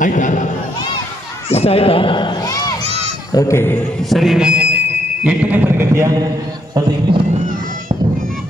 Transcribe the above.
ಆಯ್ತಾ? ಇಷ್ಟ ಆಯ್ತಾ? ಓಕೆ ಸರಿ ಎಂಟನೇ ತರಗತಿಯ ಒಂದು ಇಂಗ್ಲಿಷ್